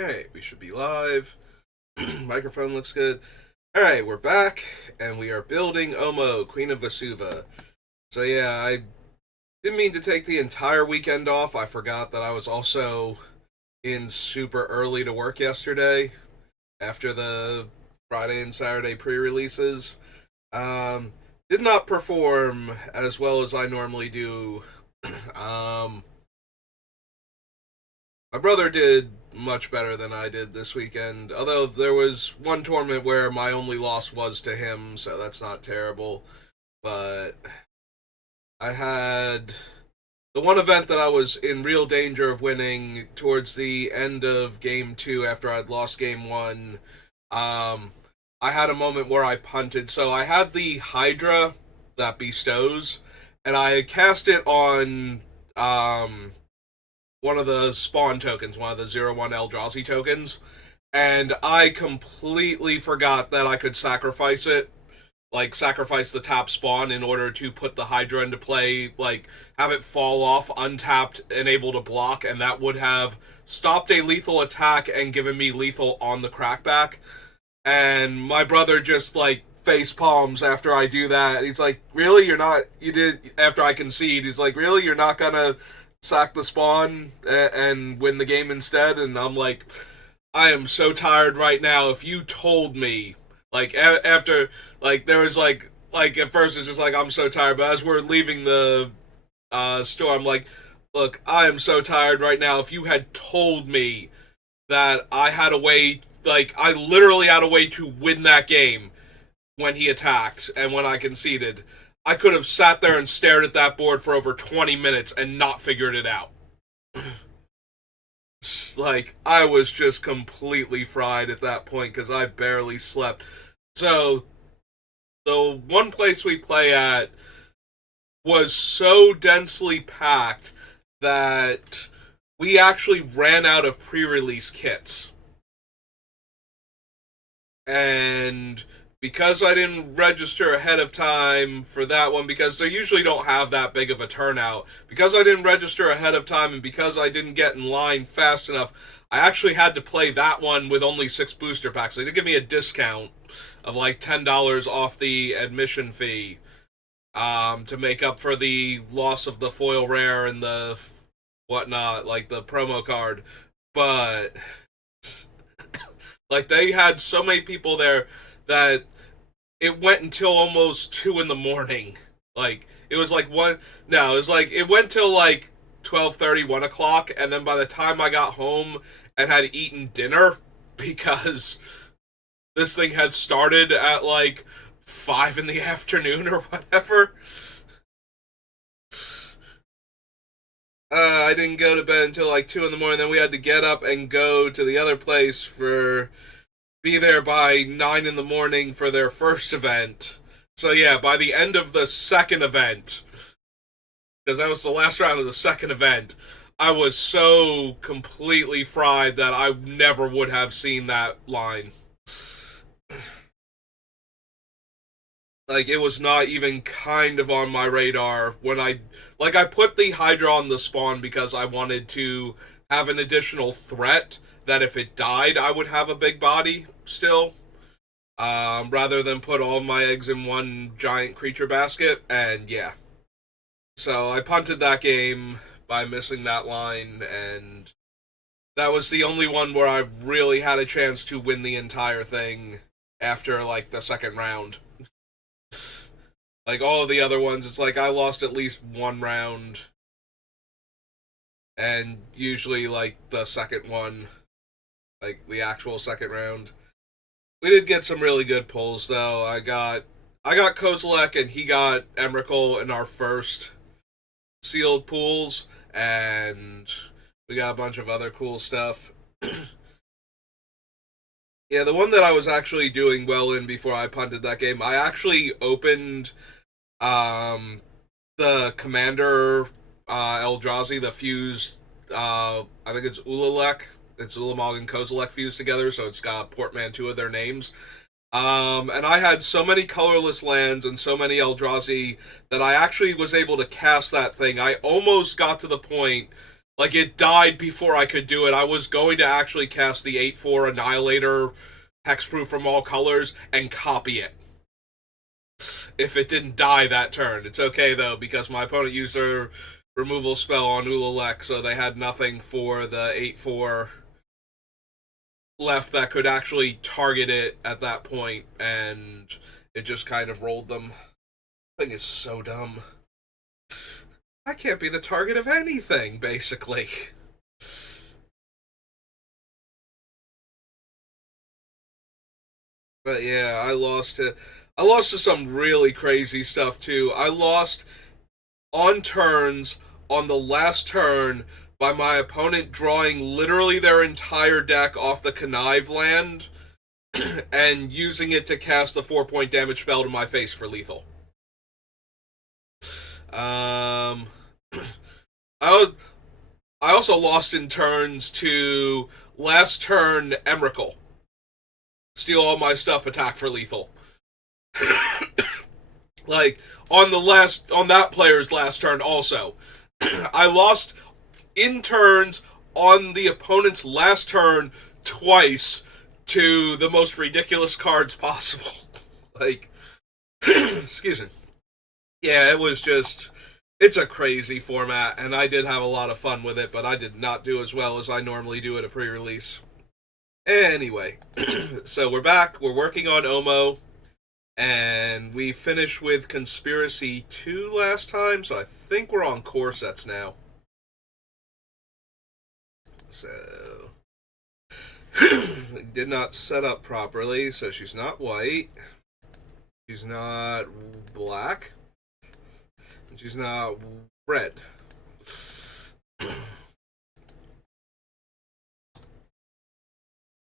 Alright, we should be live. Microphone looks good. Alright, we're back, and we are building Omo, Queen of Vesuva. So yeah, I didn't mean to take the entire weekend off. I forgot that I was also in super early to work yesterday, after the Friday and Saturday pre-releases. Did not perform as well as I normally do. um, My brother did much better than I did this weekend, although there was one tournament where my only loss was to him, so that's not terrible. But I had the one event that I was in real danger of winning towards the end of game two after I'd lost game one. Um, I had a moment where I punted. So I had the Hydra that bestows, and I cast it on one of the spawn tokens, one of the 0-1 Eldrazi tokens, and I completely forgot that I could sacrifice it. Like, sacrifice the top spawn in order to put the Hydra into play, like, have it fall off untapped and able to block, and that would have stopped a lethal attack and given me lethal on the crackback. And my brother just, like, face palms after I do that. He's like, really? You're not, you did, after I concede, he's like, really? You're not gonna sack the spawn and win the game instead? And I'm like, I am so tired right now. If you told me, like, after, like, there was, like, at first it's just like, I'm so tired, but as we're leaving the store, I'm like, look, I am so tired right now. If you had told me that I had a way, like, I literally had a way to win that game when he attacked and when I conceded, I could have sat there and stared at that board for over 20 minutes and not figured it out. Like, I was just completely fried at that point because I barely slept. So, the one place we play at was so densely packed that we actually ran out of pre-release kits. And because I didn't register ahead of time for that one, because they usually don't have that big of a turnout, because I didn't register ahead of time and because I didn't get in line fast enough, I actually had to play that one with only 6 booster packs. They did give me a discount of like $10 off the admission fee, to make up for the loss of the foil rare and the whatnot, like the promo card. But like, they had so many people there that it went until almost 2 in the morning. Like, it was like one, no, it was like, it went till like 12:30, 1 o'clock, and then by the time I got home and had eaten dinner, because this thing had started at like 5 in the afternoon or whatever, I didn't go to bed until like 2 in the morning. Then we had to get up and go to the other place for, be there by 9 in the morning for their first event. So yeah, by the end of the second event, because that was the last round of the second event, I was so completely fried that I never would have seen that line. Like, it was not even kind of on my radar when I put the Hydra on the spawn because I wanted to have an additional threat that if it died, I would have a big body still, rather than put all my eggs in one giant creature basket. And yeah, so I punted that game by missing that line, and that was the only one where I really had a chance to win the entire thing after like the second round. Like, all of the other ones, it's like I lost at least one round, and usually like the second one, like the actual second round. We did get some really good pulls though. I got Kozilek and he got Emrakul in our first sealed pools, and we got a bunch of other cool stuff. Yeah, the one that I was actually doing well in before I punted that game, I actually opened the Commander Eldrazi, the fused, I think it's Ulalek. It's Ulamog and Kozilek fused together, so it's got portmanteau of their names. And I had so many colorless lands and so many Eldrazi that I actually was able to cast that thing. I almost got to the point, Like, it died before I could do it. I was going to actually cast the 8/4 Annihilator hexproof from all colors and copy it. If it didn't die that turn. It's okay, though, because my opponent used their removal spell on Ulalek, so they had nothing for the 8/4 left that could actually target it at that point, and it just kind of rolled them. The thing is so dumb. I can't be the target of anything, basically. But yeah, I lost to some really crazy stuff too. I lost on turns on the last turn by my opponent drawing literally their entire deck off the Connive land and using it to cast the 4-point damage spell to my face for lethal. I also lost in turns to last turn Emrakul. Steal all my stuff, attack for lethal. Like, on that player's last turn also. I lost in turns on the opponent's last turn twice to the most ridiculous cards possible. Like, excuse me. Yeah, it was just, it's a crazy format, and I did have a lot of fun with it, but I did not do as well as I normally do at a pre-release. Anyway, so we're back, we're working on Omo, and we finished with Conspiracy 2 last time, so I think we're on core sets now. So, did not set up properly, so she's not white, she's not black, and she's not red.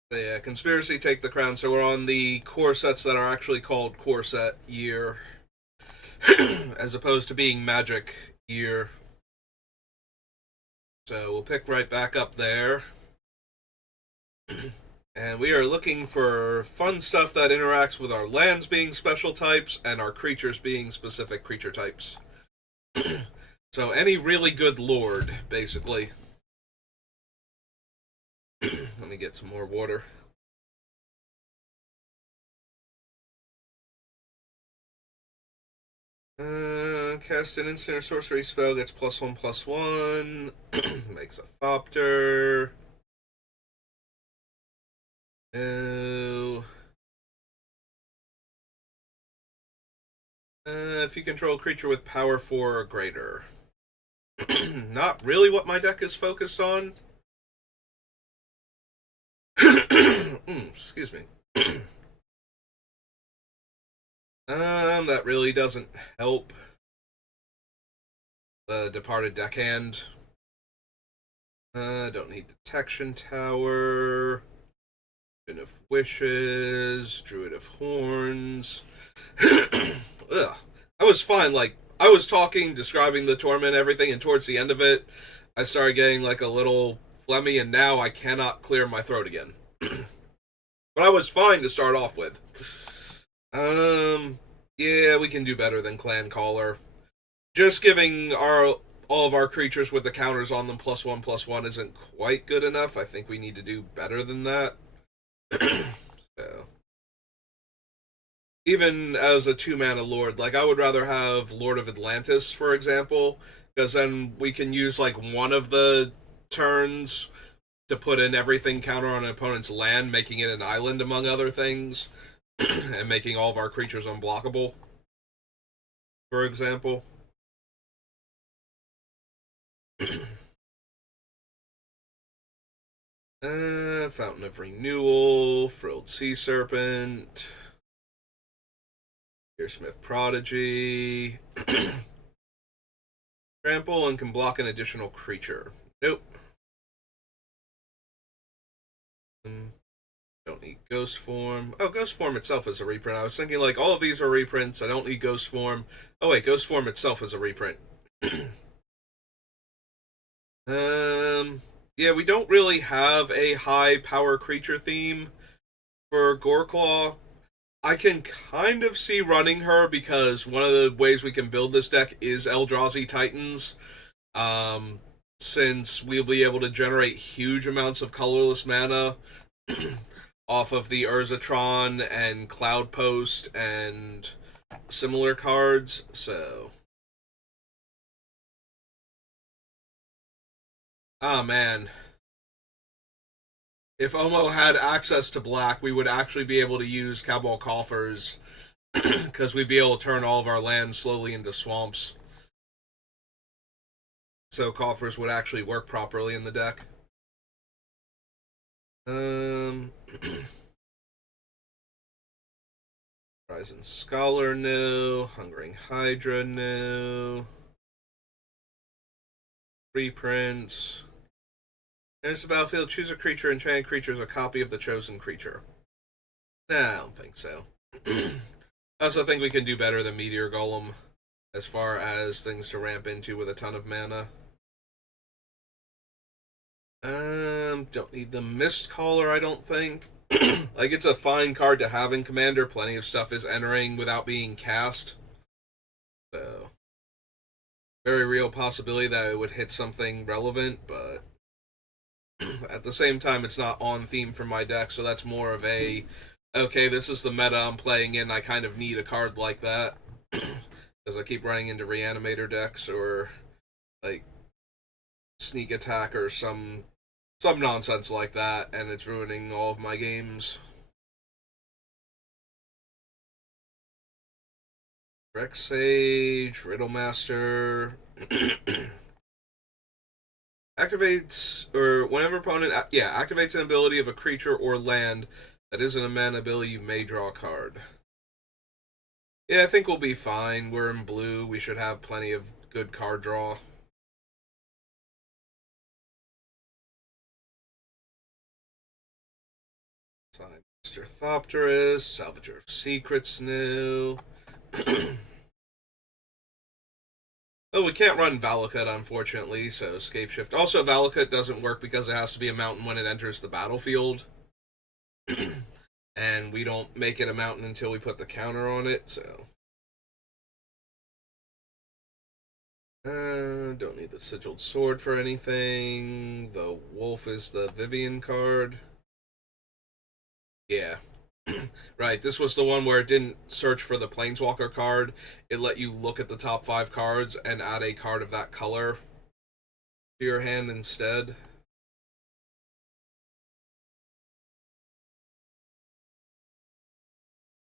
But yeah, Conspiracy take the crown, so we're on the core sets that are actually called core set year, as opposed to being magic year. So we'll pick right back up there. And we are looking for fun stuff that interacts with our lands being special types and our creatures being specific creature types. So any really good lord, basically. Let me get some more water. Cast an instant or sorcery spell, gets +1/+1. Makes a Thopter. No. If you control a creature with power 4 or greater. Not really what my deck is focused on. Excuse me. That really doesn't help the Departed Deckhand. Don't need Detection Tower. Druid of Wishes. Druid of Horns. Ugh. I was fine, like, I was talking, describing the torment, everything, and towards the end of it, I started getting, like, a little phlegmy, and now I cannot clear my throat again. But I was fine to start off with. Yeah, we can do better than Clan Caller. Just giving all of our creatures with the counters on them +1/+1 isn't quite good enough. I think we need to do better than that. So, even as a 2-mana Lord, like, I would rather have Lord of Atlantis, for example, because then we can use, like, one of the turns to put in everything counter on an opponent's land, making it an island, among other things, and making all of our creatures unblockable, for example. Fountain of Renewal, Frilled Sea Serpent, Deersmith Prodigy, Trample, and can block an additional creature. Nope. Don't need Ghost Form. Oh, Ghost Form itself is a reprint. I was thinking, like, all of these are reprints. I don't need Ghost Form. Oh, wait, Ghost Form itself is a reprint. Yeah, we don't really have a high power creature theme for Goreclaw. I can kind of see running her because one of the ways we can build this deck is Eldrazi Titans. since we'll be able to generate huge amounts of colorless mana off of the Urzatron and Cloud Post and similar cards, so... Ah, man. If Omo had access to black, we would actually be able to use Cabal Coffers, because we'd be able to turn all of our lands slowly into swamps. So Coffers would actually work properly in the deck. Rising Scholar, no. Hungering Hydra, no. Reprints. There's the battlefield. Choose a creature. Enchanted creature is a copy of the chosen creature. Nah, I don't think so. I also think we can do better than Meteor Golem as far as things to ramp into with a ton of mana. Don't need the Mist Caller, I don't think. Like, it's a fine card to have in Commander. Plenty of stuff is entering without being cast. So, very real possibility that it would hit something relevant, but at the same time, it's not on theme for my deck, so that's more of a, okay, this is the meta I'm playing in, I kind of need a card like that. Because I keep running into Reanimator decks, or, like, Sneak Attack, or some nonsense like that, and it's ruining all of my games. Rex Sage, Riddlemaster... Activates, or whenever opponent, activates an ability of a creature or land that isn't a mana ability, you may draw a card. Yeah, I think we'll be fine. We're in blue. We should have plenty of good card draw. Mr. Thopterus, Salvager of Secrets new. Oh, we can't run Valakut, unfortunately, so Scapeshift. Also, Valakut doesn't work because it has to be a mountain when it enters the battlefield. And we don't make it a mountain until we put the counter on it, so... don't need the Sigiled Sword for anything. The Wolf is the Vivian card. Yeah. Right, this was the one where it didn't search for the Planeswalker card. It let you look at the top 5 cards and add a card of that color to your hand instead.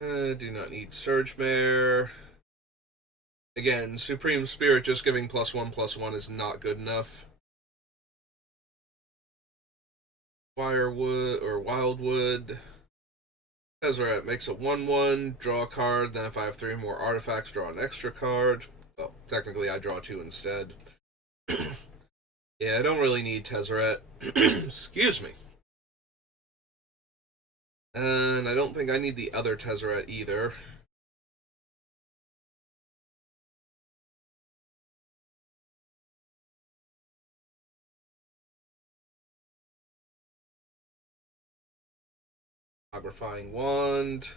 Do not need Surgemare. Again, Supreme Spirit just giving +1/+1 is not good enough. Wirewood or Wildwood. Tezzeret makes a 1/1, draw a card, then if I have 3 more artifacts, draw an extra card. Well, technically I draw 2 instead. Yeah, I don't really need Tezzeret. Excuse me. And I don't think I need the other Tezzeret either. Agrifying Wand.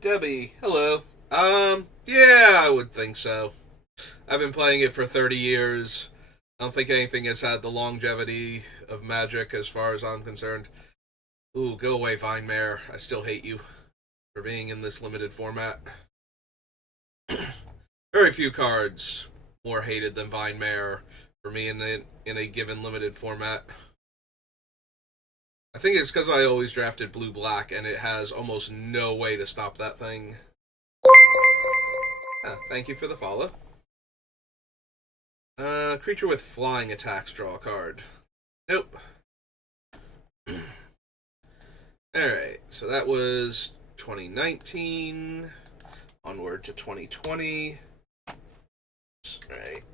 Debbie, hello. Yeah, I would think so. I've been playing it for 30 years. I don't think anything has had the longevity of Magic as far as I'm concerned. Ooh, go away, Vinemare. I still hate you for being in this limited format. Very few cards more hated than Vinemare for me in a given limited format. I think it's because I always drafted blue-black, and it has almost no way to stop that thing. Thank you for the follow. Creature with flying attacks, draw a card. Nope. Alright, so that was 2019. Onward to 2020. Alright.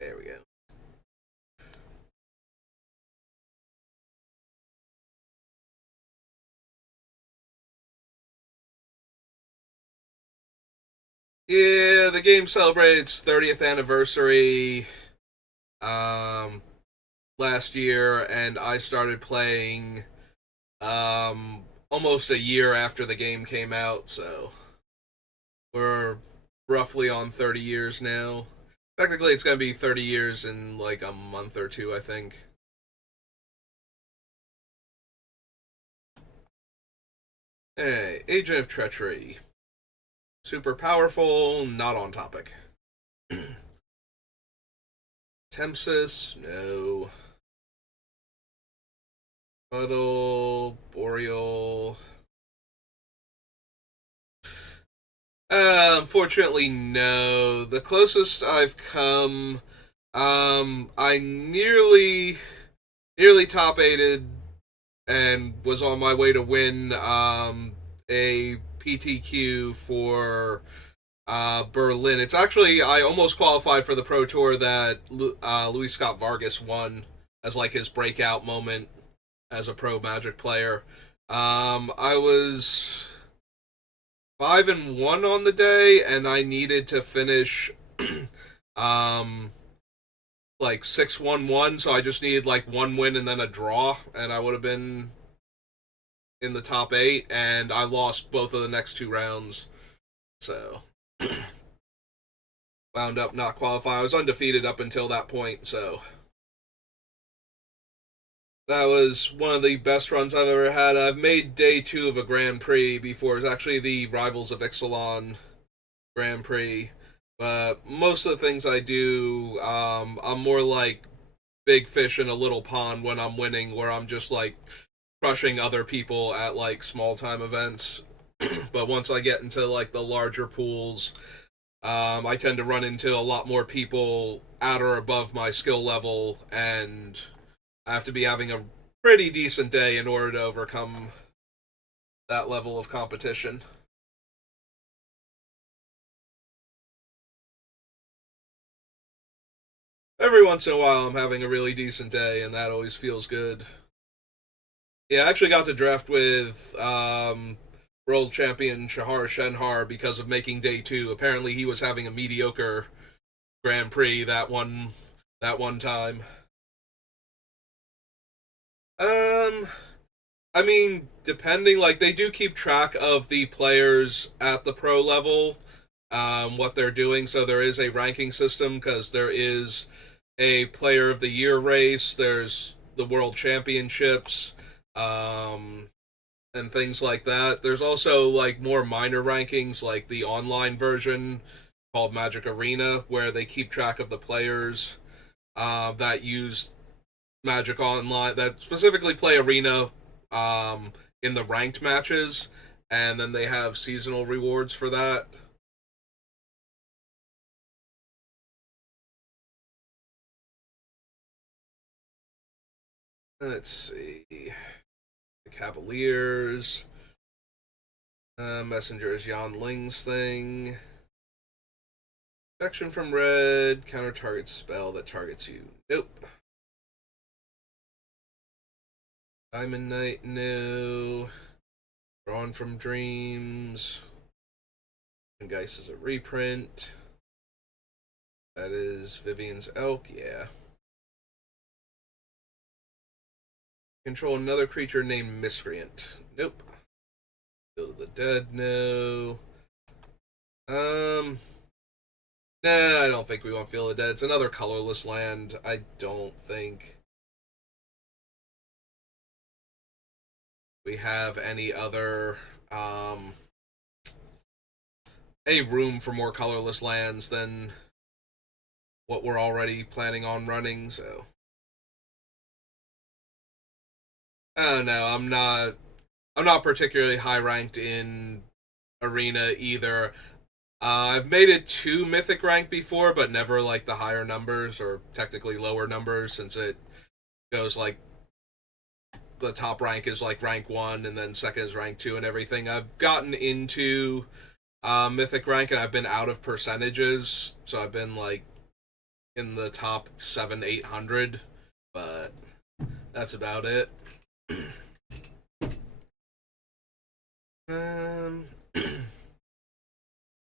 There we go. Yeah, the game celebrated its 30th anniversary last year, and I started playing almost a year after the game came out, so we're roughly on 30 years now. Technically, it's going to be 30 years in like a month or two, I think. Hey, Agent of Treachery. Super powerful, not on topic. Tempsis, no. Puddle, Boreal. Unfortunately, no. The closest I've come, I nearly top aided and was on my way to win a PTQ for Berlin. It's actually I almost qualified for the Pro Tour that Luis Scott Vargas won as like his breakout moment as a pro Magic player. I was 5-1 on the day, and I needed to finish um like 6-1-1, so I just needed like one win and then a draw, and I would have been in the top 8, and I lost both of the next 2 rounds. So wound up not qualifying. I was undefeated up until that point, so that was one of the best runs I've ever had. I've made day 2 of a Grand Prix before. It was actually the Rivals of Ixalan Grand Prix. But most of the things I do, I'm more like big fish in a little pond when I'm winning, where I'm just like crushing other people at like small time events. But once I get into like the larger pools, I tend to run into a lot more people at or above my skill level, and I have to be having a pretty decent day in order to overcome that level of competition. Every once in a while, I'm having a really decent day, and that always feels good. Yeah, I actually got to draft with world champion Shahar Shenhar because of making day 2. Apparently, he was having a mediocre Grand Prix that one time. Um, I mean, depending, like they do keep track of the players at the pro level, what they're doing. So there is a ranking system because there is a Player of the Year race. There's the World Championships, um, and things like that. There's also like more minor rankings, like the online version called Magic Arena, where they keep track of the players that use Magic Online, that specifically play Arena in the ranked matches, and then they have seasonal rewards for that. Let's see. The Cavaliers. Messengers Yan Ling's thing. Protection from red. Counter target spell that targets you. Nope. Diamond Knight, no. Drawn from Dreams. And Geist is a reprint. That is Vivian's Elk, yeah. Control another creature named Miscreant. Nope. Field of the Dead, no. Nah, I don't think we want Field of the Dead. It's another colorless land. I don't think we have any other any room for more colorless lands than what we're already planning on running, so I don't know. I'm not particularly high ranked in Arena either. I've made it to Mythic rank before, but never like the higher numbers, or technically lower numbers, since it goes like the top rank is like rank 1, and then second is rank 2 and everything. I've gotten into Mythic rank, and I've been out of percentages, so I've been like in the top 700-800, but that's about it. um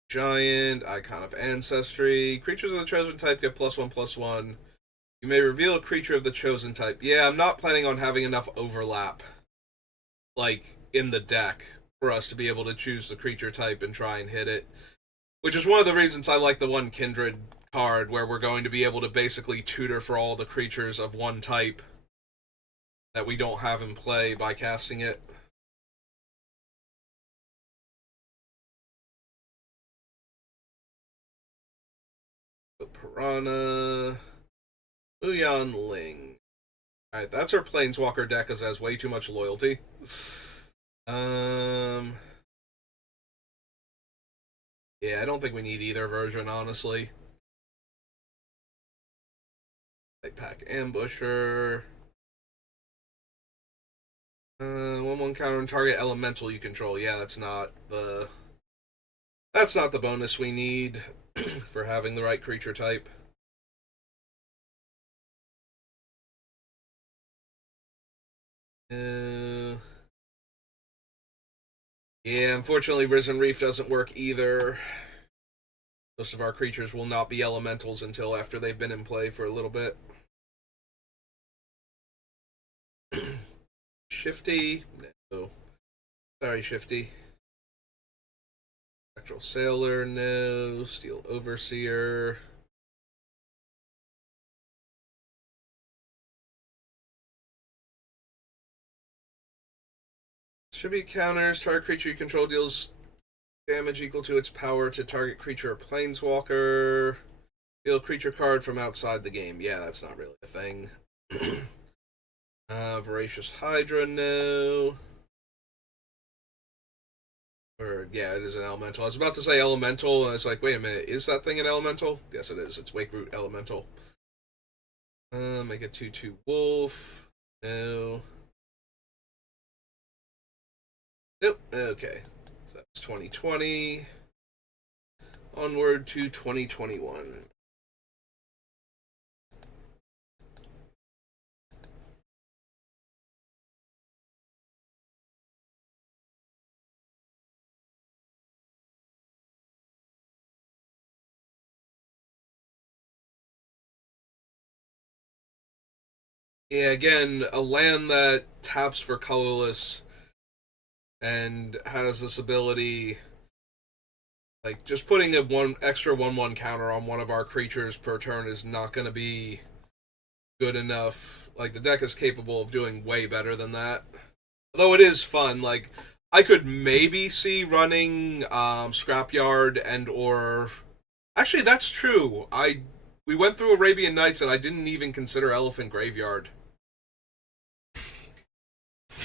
Giant, Icon of Ancestry. Creatures of the chosen type get +1/+1. You may reveal a creature of the chosen type. Yeah, I'm not planning on having enough overlap, like, in the deck for us to be able to choose the creature type and try and hit it. Which is one of the reasons I like the one Kindred card, where we're going to be able to basically tutor for all the creatures of one type that we don't have in play by casting it. So Piranha, Muyan Ling. Alright, that's our Planeswalker deck, because it has way too much loyalty. Yeah, I don't think we need either version, honestly. Like Pack Ambusher. 1/1 counter and target elemental you control. Yeah, that's not the bonus we need for having the right creature type. Yeah, unfortunately, Risen Reef doesn't work either. Most of our creatures will not be elementals until after they've been in play for a little bit. Shifty? No. Sorry, Shifty. Spectral Sailor? No. Steel Overseer? Should be counters. Target creature you control deals damage equal to its power to target creature or planeswalker. Deal a creature card from outside the game. Yeah, that's not really a thing. Voracious Hydra, no. Or, yeah, it is an elemental. I was about to say elemental, and it's like, wait a minute, is that thing an elemental? Yes, it is. It's Wake Root Elemental. Make it 2/2 Wolf. No. Nope. Okay. So that's 2020. Onward to 2021. Yeah, again, a land that taps for colorless and has this ability, like, just putting a one extra 1/1 counter on one of our creatures per turn is not going to be good enough. Like, the deck is capable of doing way better than that. Although it is fun, like, I could maybe see running Scrapyard and or actually that's true. We went through Arabian Nights and I didn't even consider Elephant Graveyard.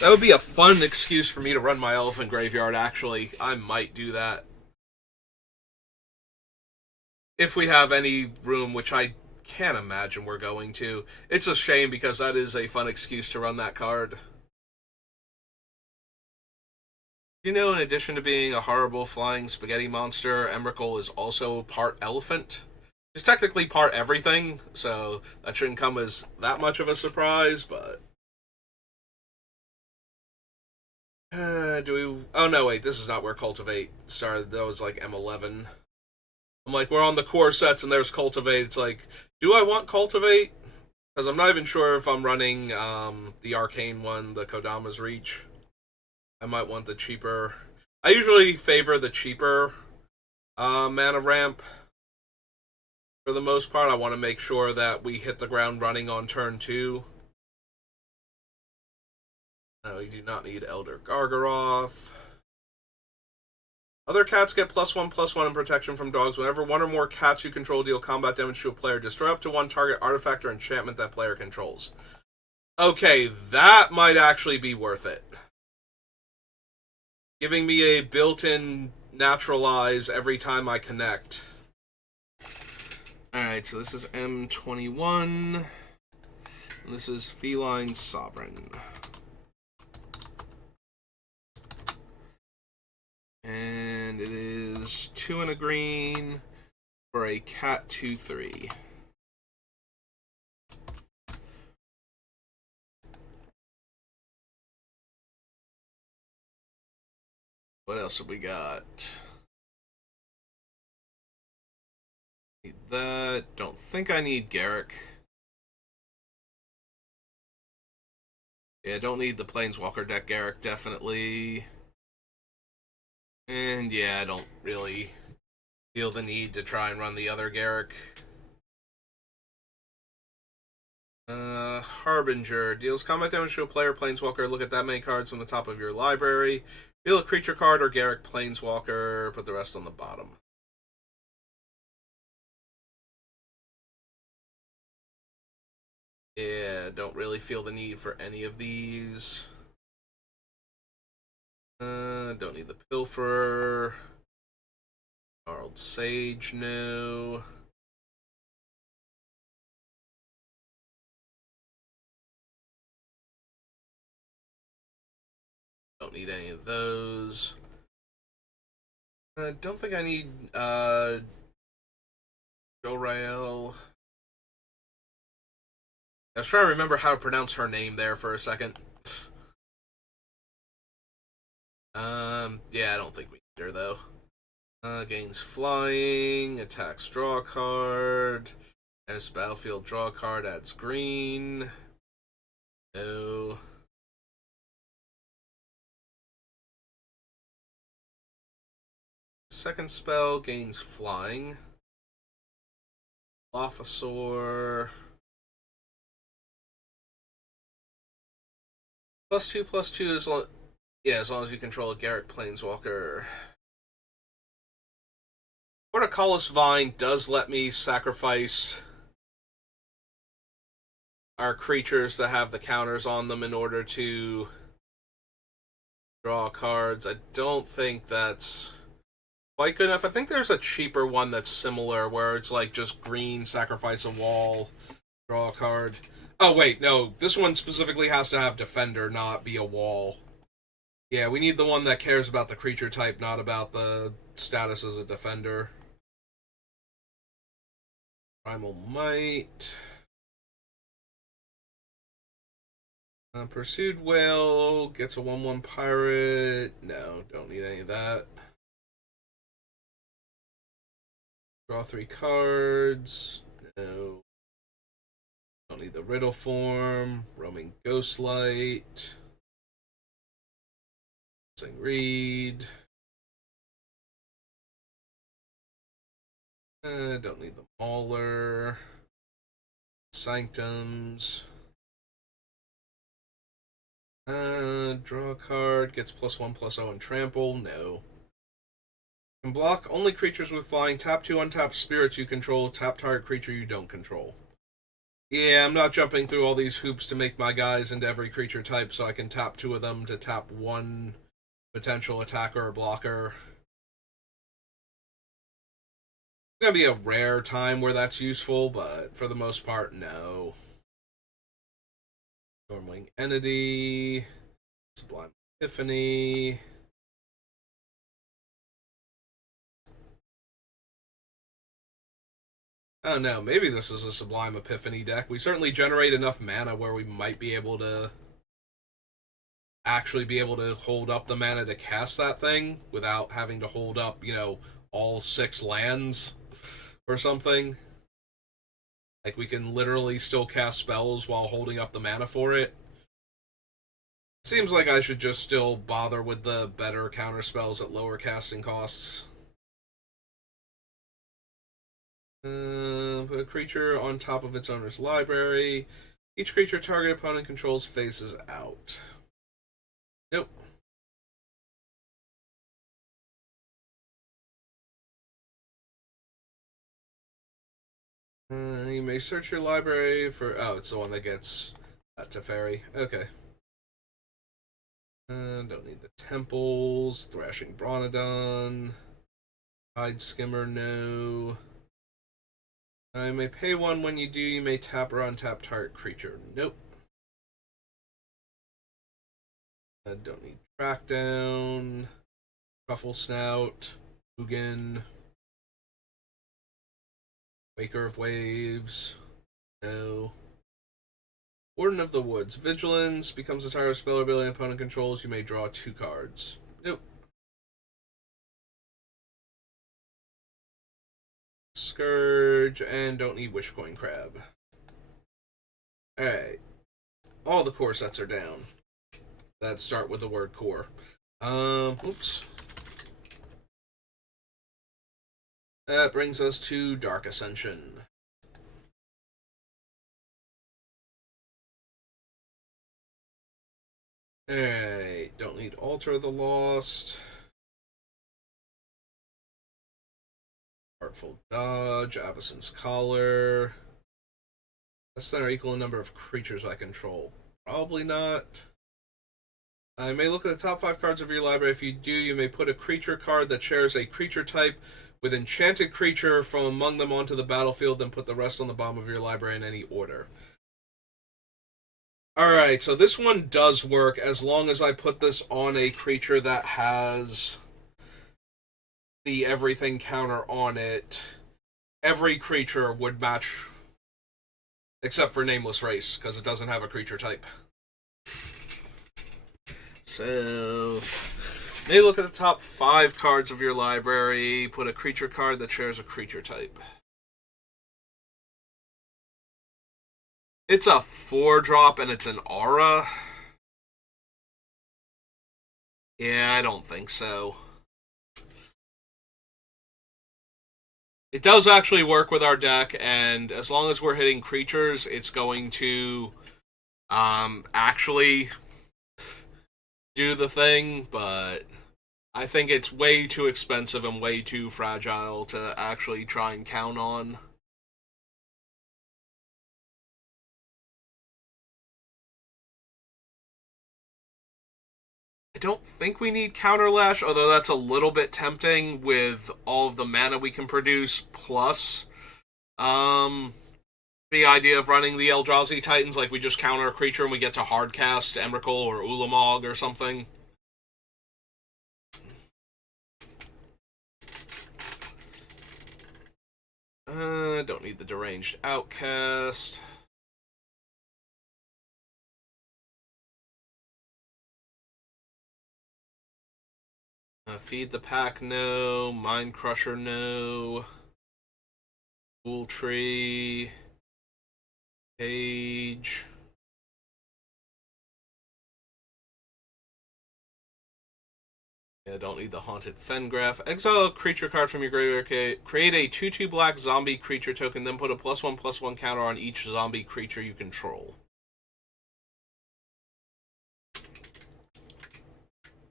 That would be a fun excuse for me to run my Elephant Graveyard, actually. I might do that. If we have any room, which I can't imagine we're going to. It's a shame because that is a fun excuse to run that card. You know, in addition to being a horrible flying spaghetti monster, Emrakul is also part elephant. He's technically part everything, so that shouldn't come as that much of a surprise, but do we? Oh no, wait. This is not where Cultivate started. That was like M11. I'm like, we're on the core sets, and there's Cultivate. It's like, do I want Cultivate? Because I'm not even sure if I'm running the Arcane one, the Kodama's Reach. I might want the cheaper. I usually favor the cheaper mana ramp. For the most part, I want to make sure that we hit the ground running on turn 2. No, we do not need Elder Gargaroth. Other cats get +1/+1 in protection from dogs. Whenever one or more cats you control deal combat damage to a player, destroy up to one target artifact or enchantment that player controls. Okay, that might actually be worth it. Giving me a built-in naturalize every time I connect. Alright, so this is M21. And this is Feline Sovereign. And it is 2 and a green for a cat 2/3. What else have we got? Need that. Don't think I need Garrick. Yeah, don't need the Planeswalker deck Garrick, definitely. And yeah, I don't really feel the need to try and run the other Garrick. Harbinger. Deals combat damage to a player, planeswalker. Look at that many cards from the top of your library. Deal a creature card or Garrick planeswalker. Put the rest on the bottom. Yeah, don't really feel the need for any of these. Don't need the Pilferer. Gnarled Sage, no. Don't need any of those. Don't think I need, Jor-El. I was trying to remember how to pronounce her name there for a second. Yeah, I don't think we need her, though. Gains flying, attacks, draw a card. And it's battlefield, draw a card, adds green. No. Second spell, gains flying. Lophosaur. +2/+2 is as long as you control a Garrick Planeswalker. Horticulous Vine does let me sacrifice our creatures that have the counters on them in order to draw cards. I don't think that's quite good enough. I think there's a cheaper one that's similar where it's like just green, sacrifice a wall, draw a card. Oh, wait, no. This one specifically has to have Defender, not be a wall. Yeah, we need the one that cares about the creature type, not about the status as a Defender. Primal Might. Pursued Whale gets a 1/1 pirate. No, don't need any of that. Draw 3 cards. No. Don't need the Riddle form. Roaming Ghostlight. Sing Reed. Don't need the Mauler. Sanctums. Draw a card. Gets +1/+0 and trample. No. Can block only creatures with flying. Tap 2 untap spirits you control. Tap target creature you don't control. Yeah, I'm not jumping through all these hoops to make my guys into every creature type so I can tap 2 of them to tap 1 potential attacker or blocker. It's gonna be a rare time where that's useful, but for the most part, no. Stormwing Entity. Sublime Epiphany. Oh no, maybe this is a Sublime Epiphany deck. We certainly generate enough mana where we might be able to actually be able to hold up the mana to cast that thing without having to hold up, all 6 lands or something. Like, we can literally still cast spells while holding up the mana for it. Seems like I should just still bother with the better counter spells at lower casting costs. Put a creature on top of its owner's library. Each creature target opponent controls faces out. Nope. You may search your library for... Oh, it's the one that gets Teferi. Okay. Don't need the temples. Thrashing Bronodon. Hide Skimmer, no. You may pay 1 when you do. You may tap or untap target creature. Nope. Don't need Track Down. Truffle Snout. Ugin. Waker of Waves. No. Warden of the Woods. Vigilance. Becomes a target spell ability opponent controls. You may draw 2 cards. Nope. Scourge. And don't need Wishcoin Crab. Alright. All the core sets are down. That start with the word core. Oops. That brings us to Dark Ascension. Alright, don't need Altar of the Lost. Artful Dodge, Avacyn's Collar. Less than or equal in number of creatures I control. Probably not. I may look at the top 5 cards of your library. If you do, you may put a creature card that shares a creature type with enchanted creature from among them onto the battlefield, then put the rest on the bottom of your library in any order. Alright, so this one does work as long as I put this on a creature that has the everything counter on it. Every creature would match, except for Nameless Race, because it doesn't have a creature type. So, they look at the top 5 cards of your library, put a creature card that shares a creature type. It's a 4-drop and it's an aura. Yeah, I don't think so. It does actually work with our deck, and as long as we're hitting creatures, it's going to actually do the thing, but I think it's way too expensive and way too fragile to actually try and count on. I don't think we need Counterlash, although that's a little bit tempting with all of the mana we can produce, plus the idea of running the Eldrazi Titans, like we just counter a creature and we get to hardcast Emrakul or Ulamog or something. Don't need the Deranged Outcast. Feed the Pack, no. Mind Crusher, no. Wool Tree. Page. Yeah, don't need the Haunted Fengraf. Exile a creature card from your graveyard. Create a 2/2 black zombie creature token, then put a +1/+1 counter on each zombie creature you control.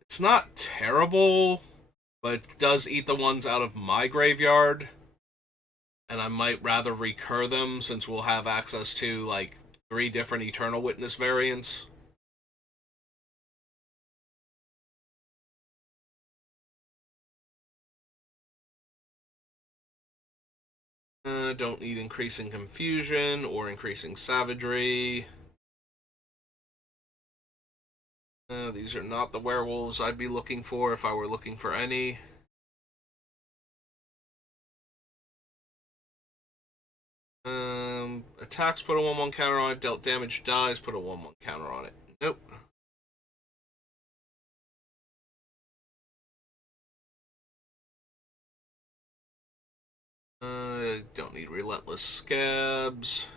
It's not terrible, but it does eat the ones out of my graveyard. And I might rather recur them since we'll have access to, like, 3 different Eternal Witness variants. Don't need Increasing Confusion or Increasing Savagery. These are not the werewolves I'd be looking for if I were looking for any. Attacks, put a 1/1 counter on it. Dealt damage, dies, put a 1/1 counter on it. Nope. Don't need Relentless Scabs.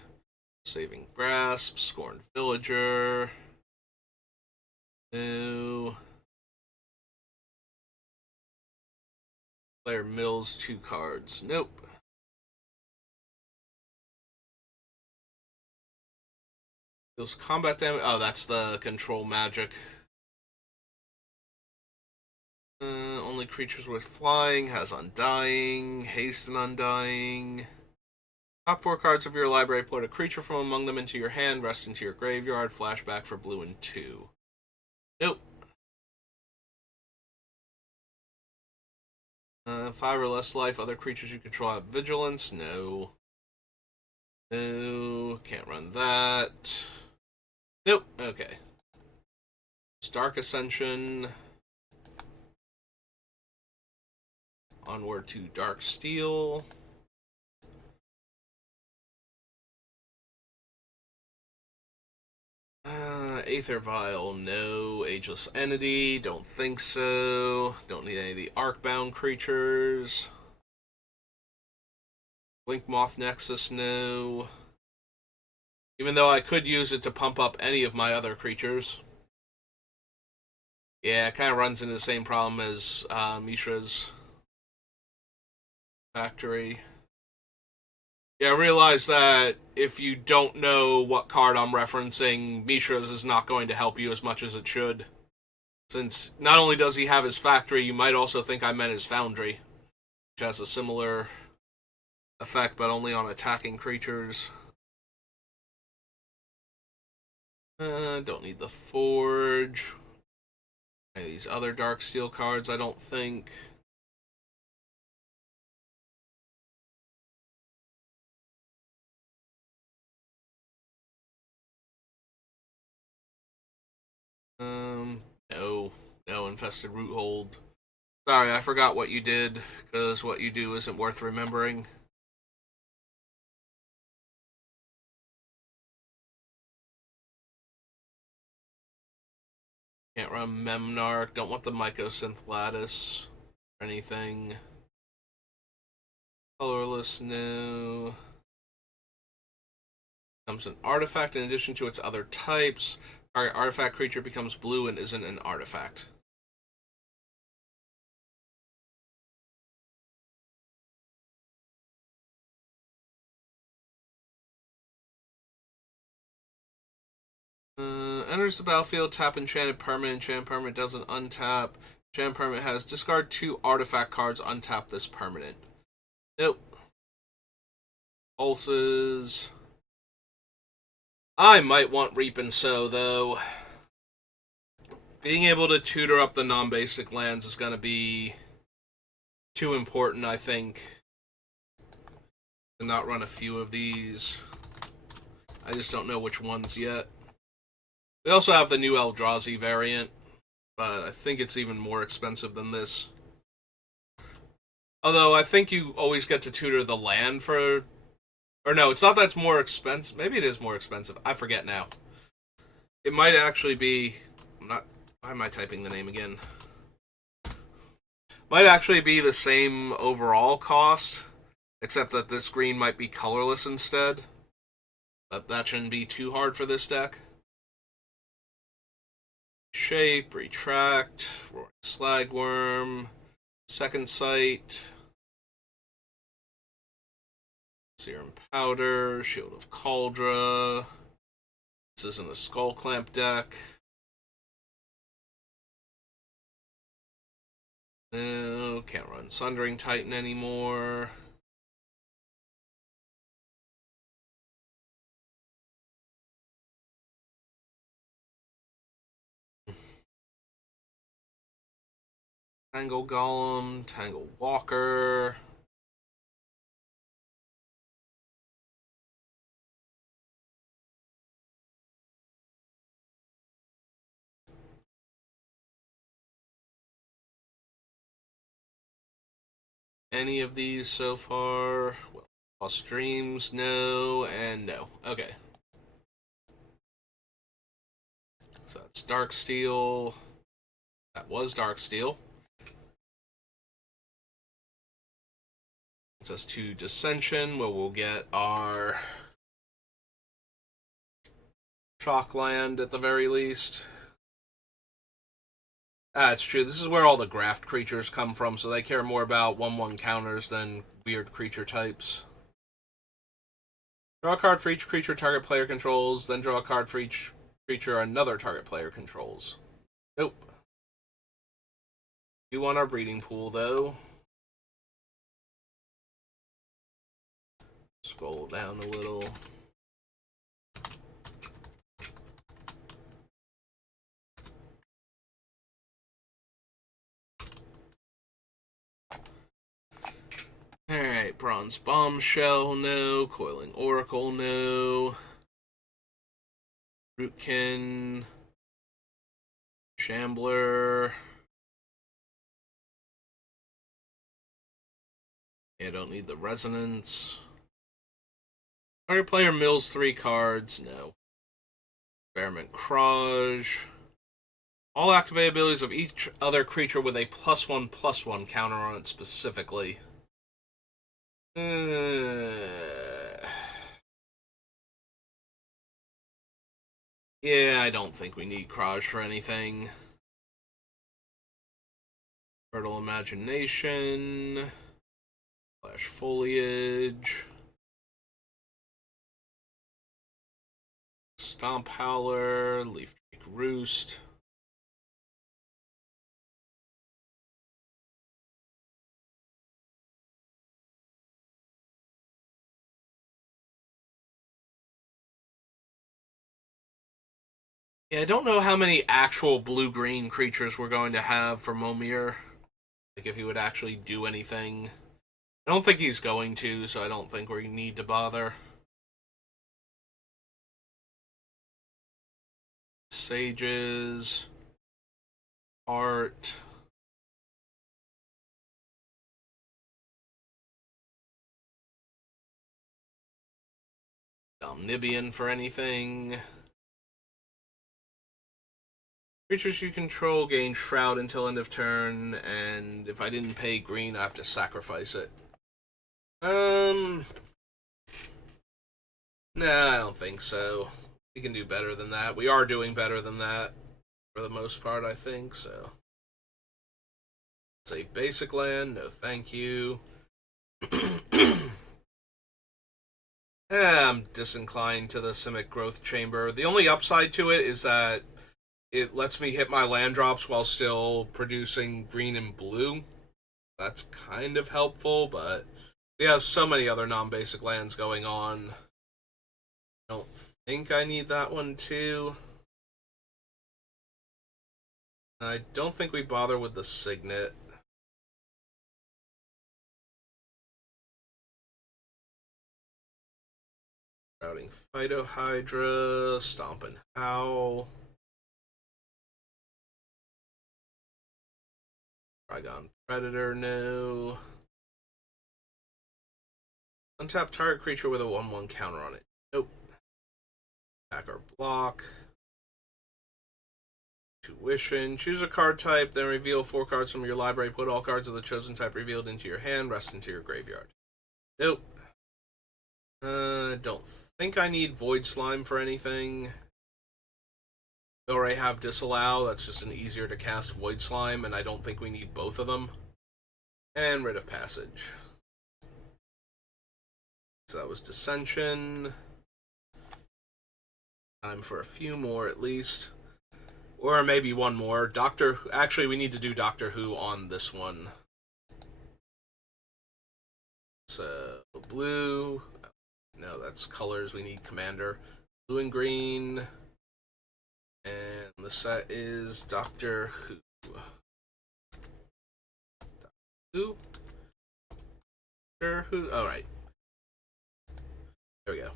Saving Grasp, Scorned Villager. No. Player mills 2 cards. Nope. Deals combat damage. Oh, that's the control magic. Only creatures with flying, has Undying, Haste and Undying. Top 4 cards of your library, put a creature from among them into your hand, rest into your graveyard, flashback for blue and 2. Nope. 5 or less life, other creatures you control have vigilance. No. No, can't run that. Nope, okay. Dark Ascension. Onward to Dark Steel. Aether Vial, no. Ageless Entity, don't think so. Don't need any of the Arcbound creatures. Blink Moth Nexus, no. Even though I could use it to pump up any of my other creatures. Yeah, it kind of runs into the same problem as Mishra's. Factory. Yeah, I realize that if you don't know what card I'm referencing, Mishra's is not going to help you as much as it should. Since not only does he have his factory, you might also think I meant his foundry, which has a similar effect, but only on attacking creatures. Don't need the Forge. Any of these other Darksteel cards, I don't think. No. No Infested Roothold. Sorry, I forgot what you did, because what you do isn't worth remembering. Can't run Memnarch. Don't want the Mycosynth Lattice or anything. Colorless, no. Becomes an artifact in addition to its other types. Target artifact creature becomes blue and isn't an artifact. Enters the battlefield, tap enchanted permanent. Enchanted permanent doesn't untap. Enchanted permanent has discard 2 artifact cards, untap this permanent. Nope. Pulses. I might want Reap and Sow, though. Being able to tutor up the non-basic lands is going to be too important, I think, to not run a few of these. I just don't know which ones yet. We also have the new Eldrazi variant, but I think it's even more expensive than this. Although I think you always get to tutor the land for... Or no, it's not that it's more expensive. Maybe it is more expensive. I forget now. It might actually be... I'm not... Why am I typing the name again? Might actually be the same overall cost, except that this green might be colorless instead. But that shouldn't be too hard for this deck. Shape, Retract, Roaring Slagworm, Second Sight, Serum Powder, Shield of Kaldra. This isn't a Skull Clamp deck. No, can't run Sundering Titan anymore. Tangle Golem, Tangle Walker. Any of these so far? Well, Lost Streams, no, and no. Okay. So that's Darksteel. That was Darksteel. Takes us to Dissension, where we'll get our Shockland at the very least. It's true. This is where all the graft creatures come from, so they care more about 1/1 counters than weird creature types. Draw a card for each creature target player controls, then draw a card for each creature another target player controls. Nope. We want our breeding pool, though. Scroll down a little. Alright, Bronze Bombshell, no. Coiling Oracle, no. Rootkin. Shambler. Yeah, don't need the Resonance. Target player mills 3 cards, no. Experiment Kraj. All activated abilities of each other creature with a +1/+1 counter on it specifically. Yeah, I don't think we need Kraj for anything. Fertile Imagination. Flash Foliage. Stomp Howler, Leaf Drake Roost. Yeah, I don't know how many actual blue-green creatures we're going to have for Momir. Like, if he would actually do anything. I don't think he's going to, so I don't think we need to bother. Sages. Art. Omnibian for anything. Creatures you control gain Shroud until end of turn, and if I didn't pay green, I have to sacrifice it. Nah, I don't think so. We can do better than that. We are doing better than that, for the most part, I think, so. It's a basic land, no thank you. I'm disinclined to the Simic Growth Chamber. The only upside to it is that it lets me hit my land drops while still producing green and blue. That's kind of helpful, but we have so many other non-basic lands going on. I don't think I need that one too. I don't think we bother with the Signet. Routing Phytohydra, Stompin' Howl. Trigon Predator, no. Untap target creature with a 1/1 counter on it. Nope. Attack or block. Tuition. Choose a card type, then reveal 4 cards from your library. Put all cards of the chosen type revealed into your hand. Rest into your graveyard. Nope. Don't think I need Void Slime for anything. We already have Disallow. That's just an easier to cast Void Slime, and I don't think we need both of them. And Rite of Passage. So that was Dissension. Time for a few more at least. Or maybe one more. Actually, we need to do Doctor Who on this one. So, blue. No, that's colors. We need Commander. Blue and green. And the set is Doctor Who. Who? Doctor Who? Alright. There we go.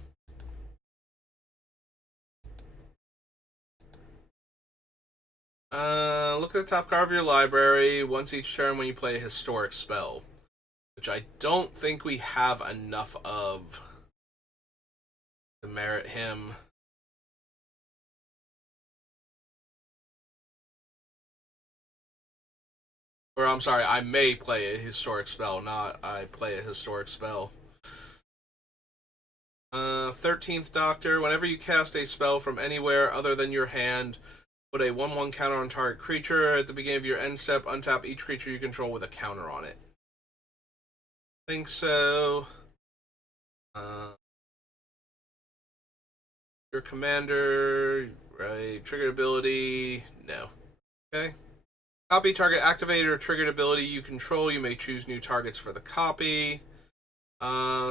Look at the top card of your library once each turn when you play a historic spell. Which I don't think we have enough of to merit him. Or, I'm sorry, I may play a historic spell, not I play a historic spell. 13th Doctor. Whenever you cast a spell from anywhere other than your hand, put a 1/1 counter on target creature. At the beginning of your end step, untap each creature you control with a counter on it. I think so. Your commander, right? Triggered ability, no. Okay. Copy target activated or triggered ability you control. You may choose new targets for the copy.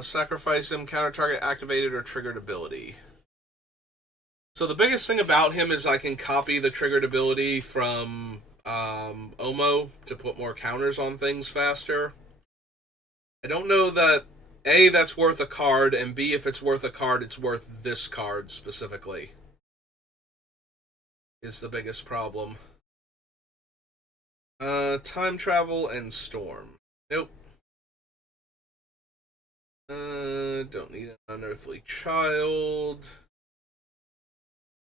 Sacrifice him, counter target activated or triggered ability. So the biggest thing about him is I can copy the triggered ability from Omo to put more counters on things faster. I don't know that A, that's worth a card, and B, if it's worth a card, it's worth this card specifically. Is the biggest problem. Time travel and storm. Nope. Don't need an unearthly child.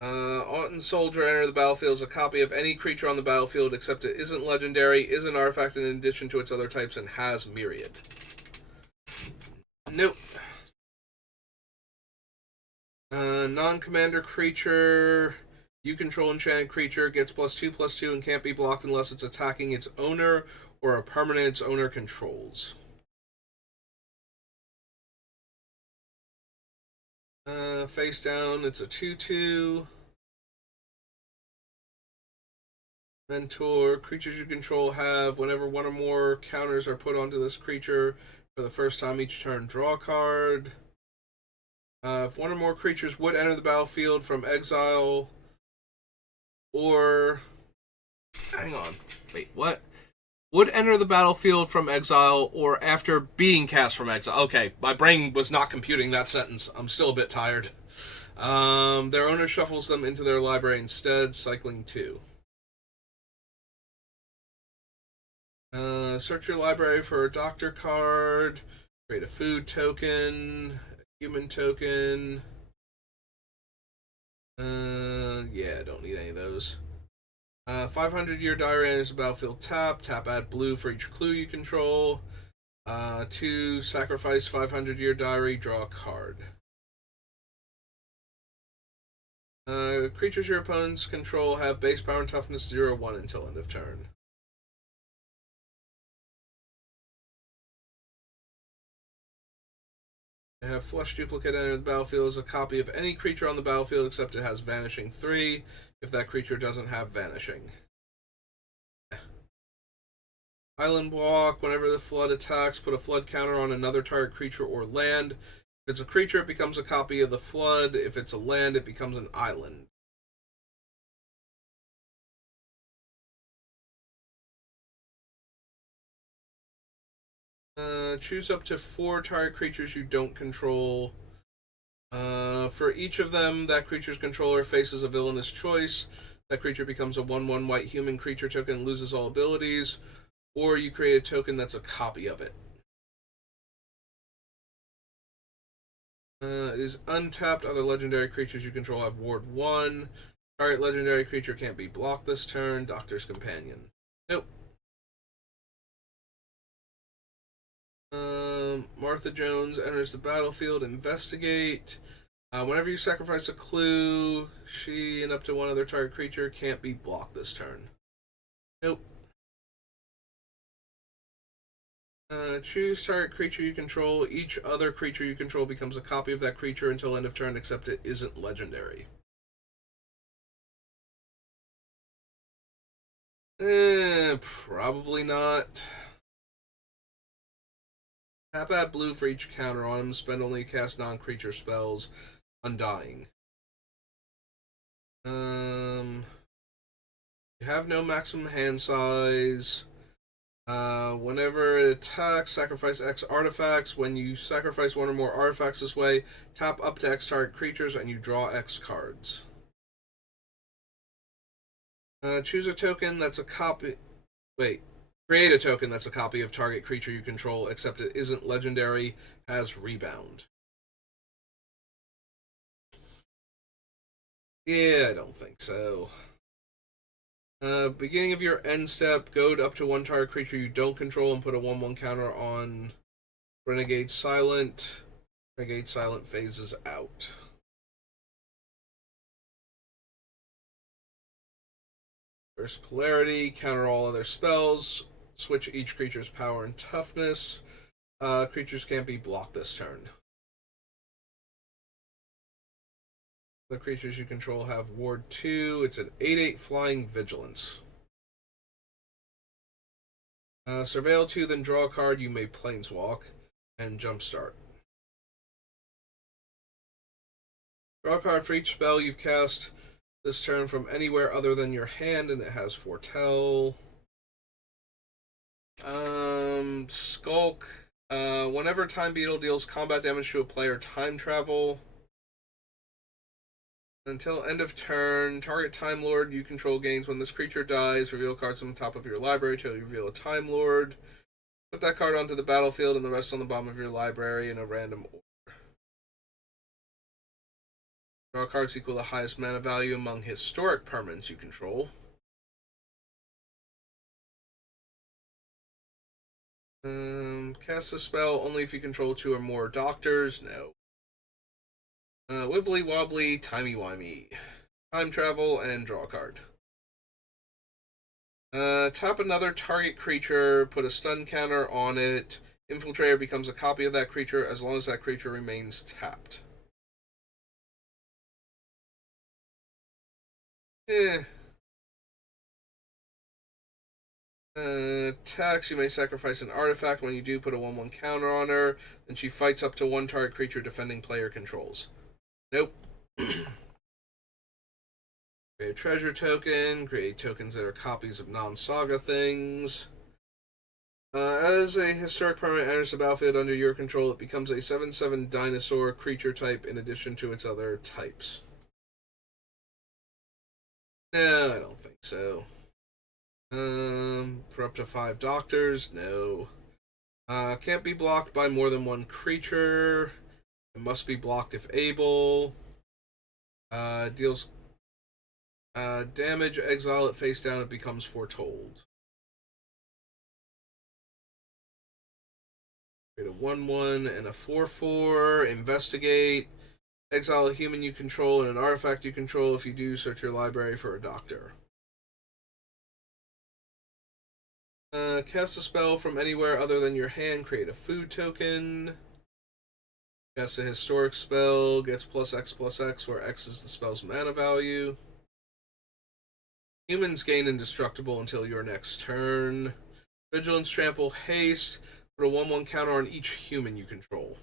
Autumn Soldier enter the battlefield as a copy of any creature on the battlefield except it isn't legendary, is an artifact in addition to its other types, and has Myriad. Nope. Non-commander creature. You control enchanted creature, gets +2/+2 and can't be blocked unless it's attacking its owner or a permanent its owner controls. Face down, it's a 2/2. Mentor. Creatures you control have, whenever one or more counters are put onto this creature for the first time each turn, draw a card. If one or more creatures would enter the battlefield from exile, or... Hang on. Wait, what? Would enter the battlefield from exile or after being cast from exile. Okay, my brain was not computing that sentence. I'm still a bit tired. Their owner shuffles them into their library instead, cycling 2. Search your library for a doctor card, create a food token, a human token. Yeah, don't need any of those. 500-year diary enters the battlefield tap. Tap add blue for each clue you control. 2, sacrifice 500-year diary, draw a card. Creatures your opponents control have base power and toughness 0/1 until end of turn. Have Flesh Duplicate enter the battlefield as a copy of any creature on the battlefield except it has Vanishing 3, if that creature doesn't have Vanishing. Island Walk, whenever the flood attacks, put a flood counter on another target creature or land. If it's a creature, it becomes a copy of the flood. If it's a land, it becomes an island. Choose up to 4 target creatures you don't control. For each of them, that creature's controller faces a villainous choice. That creature becomes a 1/1 white human creature token and loses all abilities, or you create a token that's a copy of it. Is untapped. Other legendary creatures you control have Ward 1. Target legendary creature can't be blocked this turn. Doctor's Companion. Nope. Martha Jones enters the battlefield. Investigate. Whenever you sacrifice a clue, she and up to 1 other target creature can't be blocked this turn. Nope. Choose target creature you control. Each other creature you control becomes a copy of that creature until end of turn, except it isn't legendary. Probably not. Tap add blue for each counter on him. Spend only cast non-creature spells. Undying. You have no maximum hand size. Whenever it attacks, sacrifice X artifacts. When you sacrifice 1 or more artifacts this way, tap up to X target creatures and you draw X cards. Choose a token that's a copy. Wait. Create a token that's a copy of target creature you control, except it isn't legendary, has rebound. Yeah, I don't think so. Beginning of your end step, go up to 1 target creature you don't control and put a 1/1 counter on Renegade Silent. Renegade Silent phases out. First Polarity, counter all other spells. Switch each creature's power and toughness. Creatures can't be blocked this turn. The creatures you control have Ward 2. It's an 8/8 flying vigilance. Surveil 2, then draw a card. You may planeswalk and jumpstart. Draw a card for each spell you've cast this turn from anywhere other than your hand, and it has Foretell. Skulk. Whenever Time Beetle deals combat damage to a player, time travel. Until end of turn, target Time Lord you control gains. When this creature dies, reveal cards on the top of your library till you reveal a Time Lord. Put that card onto the battlefield and the rest on the bottom of your library in a random order. Draw cards equal the highest mana value among historic permanents you control. Cast a spell only if you control 2 or more doctors. No. Wibbly wobbly, timey wimey. Time travel and draw a card. Tap another target creature, put a stun counter on it. Infiltrator becomes a copy of that creature as long as that creature remains tapped. Eh. Attacks, you may sacrifice an artifact. When you do, put a 1/1 counter on her. Then she fights up to one target creature defending player controls. Nope. Create a treasure token. Create tokens that are copies of non-saga things. As a historic permanent enters the battlefield under your control, it becomes a 7/7 dinosaur creature type in addition to its other types. No, I don't think so. For up to 5 doctors, no. Can't be blocked by more than one creature. It must be blocked if able. Deals damage, exile it face down, it becomes foretold. Create a 1/1 and a 4/4. Investigate. Exile a human you control and an artifact you control. If you do, search your library for a doctor. Cast a spell from anywhere other than your hand. Create a food token. Cast a historic spell. Gets +X/+X, where X is the spell's mana value. Humans gain indestructible until your next turn. Vigilance, Trample, Haste. Put a 1/1 counter on each human you control.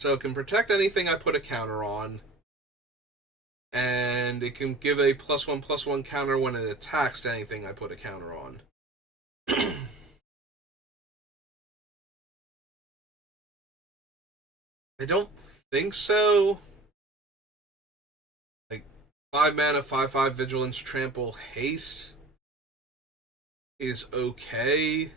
So it can protect anything I put a counter on. And it can give a +1/+1 counter when it attacks to anything I put a counter on. I don't think so. Like 5 mana, 5/5 vigilance, trample, haste is okay,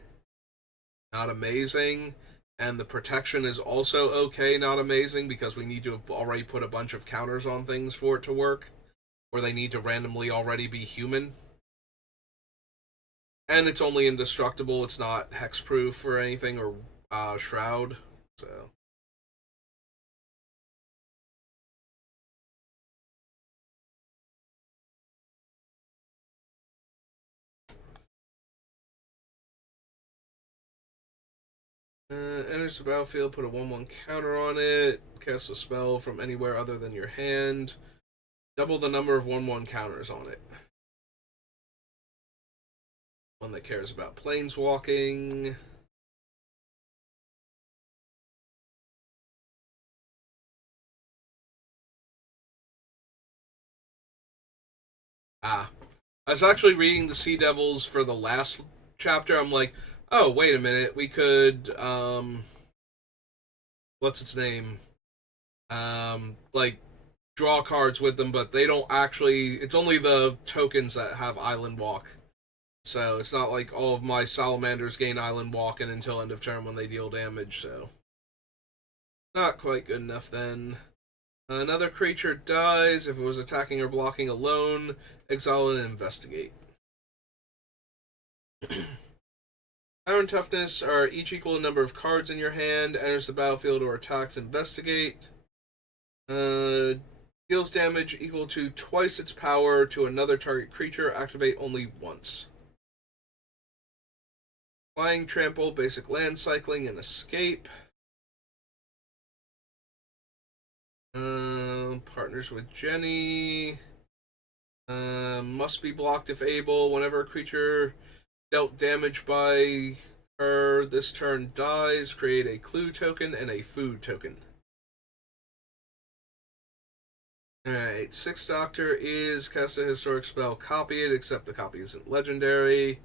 not amazing. And the protection is also okay, not amazing, because we need to have already put a bunch of counters on things for it to work, or they need to randomly already be human. And it's only indestructible, it's not hexproof or anything, or shroud, so. Enters the battlefield, put a 1/1 counter on it, cast a spell from anywhere other than your hand, double the number of 1/1 counters on it. One that cares about planeswalking. I was actually reading the Sea Devils for the last chapter. I'm like, oh, wait a minute, we could, what's its name? Like, draw cards with them, but they don't actually, it's only the tokens that have Island Walk. So it's not like all of my salamanders gain Island Walk and until end of turn when they deal damage, so. Not quite good enough then. Another creature dies if it was attacking or blocking alone. Exile and investigate. Power and toughness are each equal to number of cards in your hand. Enters the battlefield or attacks, investigate. Deals damage equal to twice its power to another target creature. Activate only once. Flying, trample, basic land cycling, and escape. Partners with Jenny. Must be blocked if able. Whenever a creature dealt damage by her this turn dies, create a clue token and a food token. Alright, 6 Doctor is cast a historic spell, copy it, except the copy isn't legendary.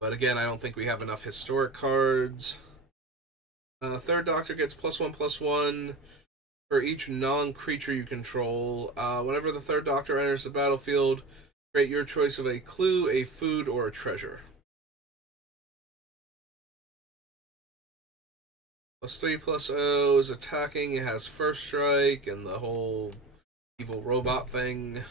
But again, I don't think we have enough historic cards. 3rd Doctor gets +1/+1 for each non-creature you control. Whenever the 3rd Doctor enters the battlefield, create your choice of a clue, a food, or a treasure. +3/+0 is attacking. It has first strike and the whole evil robot thing.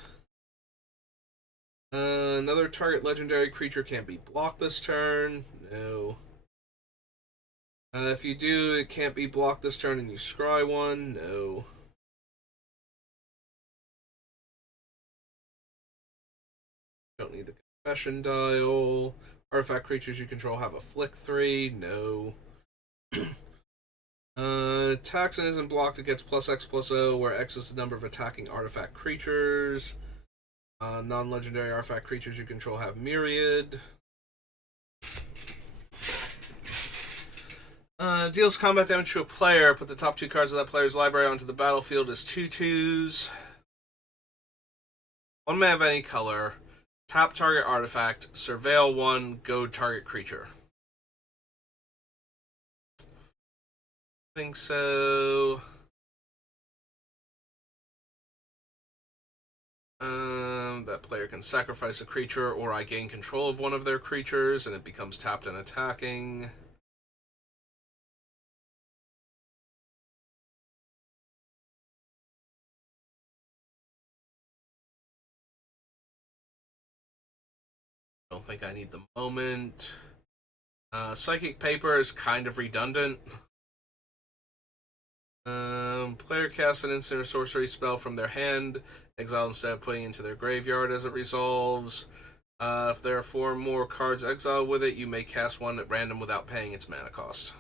Another target legendary creature can't be blocked this turn. No. If you do, it can't be blocked this turn and you scry one. No. Don't need the confession dial. Artifact creatures you control have a flick 3. No. Attacks and isn't blocked. It gets +X/+O, where X is the number of attacking artifact creatures. Non-legendary artifact creatures you control have Myriad. Deals combat damage to a player. Put the top 2 cards of that player's library onto the battlefield as 2/2s. One mana of any color. Tap target artifact. Surveil 1. Goad target creature. I think so. That player can sacrifice a creature, or I gain control of one of their creatures, and it becomes tapped and attacking. Don't think I need the moment. Psychic Paper is kind of redundant. Player casts an instant or sorcery spell from their hand, exile instead of putting it into their graveyard as it resolves. If there are 4 more cards exiled with it, you may cast one at random without paying its mana cost.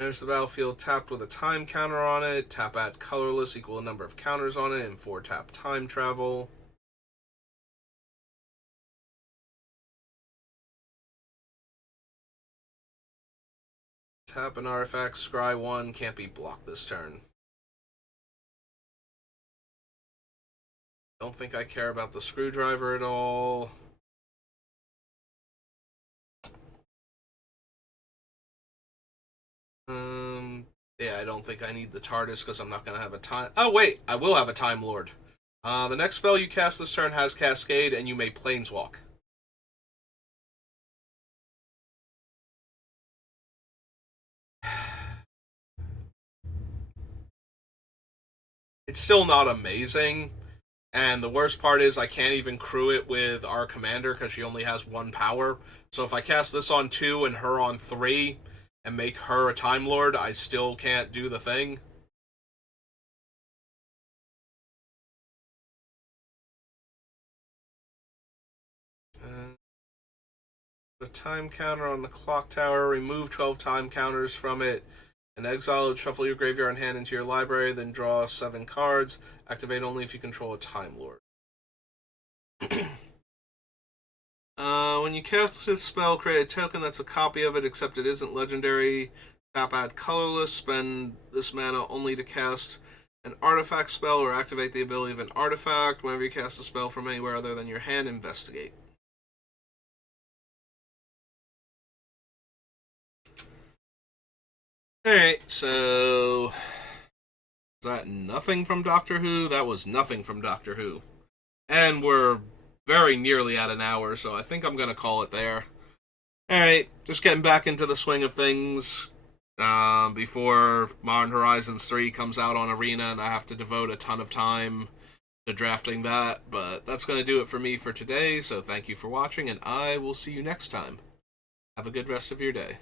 Enters the battlefield tapped with a time counter on it. Tap add colorless, equal the number of counters on it, and 4 tap time travel. Tap an artifact, scry 1, can't be blocked this turn. Don't think I care about the screwdriver at all. Yeah, I don't think I need the TARDIS because I'm not going to have a time... Oh, wait, I will have a Time Lord. The next spell you cast this turn has Cascade, and you may Planeswalk. It's still not amazing, and the worst part is I can't even crew it with our commander because she only has 1 power. So if I cast this on 2 and her on 3 and make her a Time Lord, I still can't do the thing. A time counter on the clock tower, remove 12 time counters from it, and exile it, shuffle your graveyard and hand into your library, then draw 7 cards. Activate only if you control a Time Lord. When you cast this spell, create a token that's a copy of it, except it isn't legendary. Tap add colorless, spend this mana only to cast an artifact spell or activate the ability of an artifact. Whenever you cast a spell from anywhere other than your hand, investigate. Alright, so... Is that nothing from Doctor Who? That was nothing from Doctor Who. And we're very nearly at an hour, so I think I'm going to call it there. Alright, just getting back into the swing of things before Modern Horizons 3 comes out on Arena, and I have to devote a ton of time to drafting that. But that's going to do it for me for today, so thank you for watching, and I will see you next time. Have a good rest of your day.